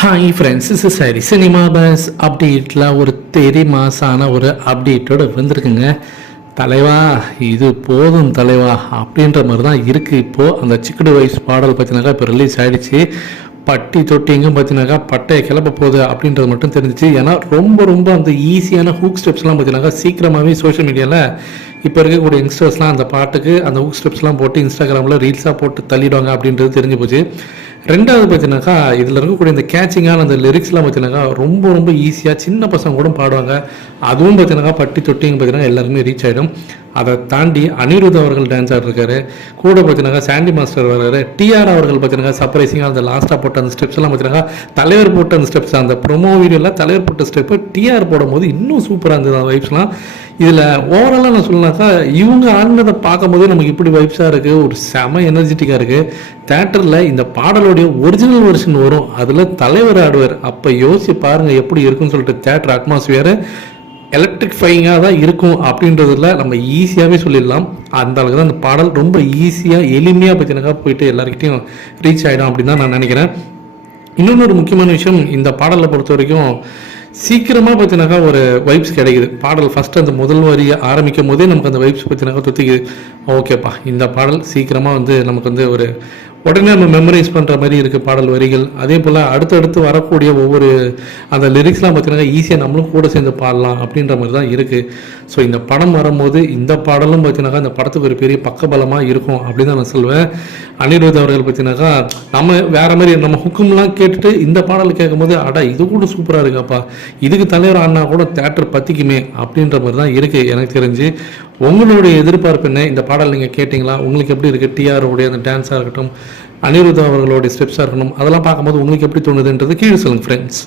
Hi friends, is சரி cinema bus அப்டேட்டில் ஒரு தெரி மாசான ஒரு அப்டேட்டோடு வந்திருக்குங்க. தலைவா இது போதும் தலைவா அப்படின்ற மாதிரி தான் இருக்குது. இப்போது அந்த சிக்கடு வயசு பாடல் பார்த்தினாக்கா இப்போ ரிலீஸ் ஆகிடுச்சு. பட்டி தொட்டிங்கும் பார்த்தீங்கன்னாக்கா பட்டையை கிளப்ப போகுது அப்படின்றது மட்டும் தெரிஞ்சிச்சு. ஏன்னா ரொம்ப அந்த ஈஸியான ஹூக் ஸ்டெப்ஸ்லாம் பார்த்தீங்கன்னாக்கா சீக்கிரமாகவே சோஷியல் மீடியாவில் இப்போ இருக்கக்கூடிய யங்ஸ்டர்ஸ்லாம் அந்த பாட்டுக்கு அந்த ஹூக் ஸ்டெப்ஸ்லாம் போட்டு இன்ஸ்டாகிராமில் ரீல்ஸாக போட்டு தள்ளிடுவாங்க அப்படின்றது தெரிஞ்சு போச்சு. ரெண்டாவது பார்த்தீங்கன்னாக்கா இதில் இருக்கக்கூடிய இந்த கேச்சிங்கான அந்த லிரிக்ஸ்லாம் பார்த்தீங்கன்னாக்கா ரொம்ப ஈஸியாக சின்ன பசங்க கூட பாடுவாங்க. அதுவும் பார்த்தீங்கன்னாக்கா பட்டி தொட்டிங்க பார்த்தீங்கன்னா எல்லாருமே ரீச் ஆகிடும். அதை தாண்டி அனிருத் அவர்கள் டான்ஸ் ஆடிருக்காரு. கூட பார்த்தீங்கன்னா சாண்டி மாஸ்டர் வர்றாரு. டிஆர் அவர்கள் பார்த்தீங்கன்னா சர்ப்ரைசிங்காக அந்த லாஸ்ட்டாக போட்ட அந்த ஸ்டெப்ஸ் எல்லாம் பார்த்தீங்கன்னா தலைவர் போட்ட அந்த ஸ்டெப்ஸ், அந்த ப்ரொமோ வீடியோவில் தலைவர் போட்ட ஸ்டெப்பு டிஆர் போடும்போது இன்னும் சூப்பராக இருந்தது அந்த வைப்ஸ்லாம். இதில் ஓவராலாக நான் சொல்லனாக்கா இவங்க ஆடினதை பார்க்கும்போதே நமக்கு இப்படி வைப்ஸாக இருக்குது, ஒரு செம எனர்ஜெட்டிக்காக இருக்குது. தேட்டரில் இந்த பாடலோடைய ஒரிஜினல் வெர்ஷன் வரும், அதில் தலைவர் ஆடுவார். அப்போ யோசிச்சு பாருங்கள் எப்படி இருக்குன்னு சொல்லிட்டு தேட்டர் அட்மாஸ்பியரு எலக்ட்ரிஃபைங்காக தான் இருக்கும் அப்படின்றதுல நம்ம ஈஸியாகவே சொல்லிடலாம். அந்த அளவுக்கு தான் அந்த பாடல் ரொம்ப ஈஸியாக எளிமையாக பார்த்தீங்கன்னாக்கா போயிட்டு எல்லாருக்கிட்டையும் ரீச் ஆகிடும் அப்படின்னு தான் நான் நினைக்கிறேன். இன்னொன்று ஒரு முக்கியமான விஷயம், இந்த பாடலை பொறுத்த வரைக்கும் சீக்கிரமாக பார்த்தீங்கன்னாக்கா ஒரு வைப்ஸ் கிடைக்குது. பாடல் ஃபஸ்ட்டு அந்த முதல் வரியை ஆரம்பிக்கும் போதே நமக்கு அந்த வைப்ஸ் பார்த்தீங்கன்னாக்கா தொத்திக்குது. ஓகேப்பா, இந்த பாடல் சீக்கிரமாக நமக்கு ஒரு உடனே நம்ம மெமரைஸ் பண்ணுற மாதிரி இருக்குது பாடல் வரிகள். அதே போல் அடுத்தடுத்து வரக்கூடிய ஒவ்வொரு அந்த லிரிக்ஸ்லாம் பார்த்தீங்கன்னா ஈஸியாக நம்மளும் கூட சேர்ந்து பாடலாம் அப்படின்ற மாதிரி தான் இருக்குது. ஸோ இந்த படம் வரும்போது இந்த பாடலும் பார்த்தீங்கன்னாக்கா இந்த படத்துக்கு ஒரு பெரிய பக்கபலமாக இருக்கும் அப்படின்னு தான் நான் சொல்லுவேன். அனிருத் அவர்கள் பார்த்தீங்கன்னாக்கா நம்ம வேறு மாதிரி நம்ம ஹுக்கும்லாம் கேட்டுட்டு இந்த பாடல் கேட்கும்போது இது கூட சூப்பராக இருக்காப்பா, இதுக்கு தலைவர் ஆனா கூட தேட்டர் பற்றிக்குமே அப்படின்ற மாதிரி தான் இருக்குது எனக்கு தெரிஞ்சு. உங்களுடைய எதிர்பார்ப்பு என்ன? இந்த பாடல் நீங்கள் கேட்டிங்களா? உங்களுக்கு எப்படி இருக்குது? டிஆருடைய அந்த டான்ஸாக இருக்கட்டும், அனிருத் அவர்களுடைய ஸ்டெப்ஸாக இருக்கணும், அதெல்லாம் பார்க்கும்போது உங்களுக்கு எப்படி தோணுதுன்றது கீழே சொல்லுங்கள் ஃப்ரெண்ட்ஸ்.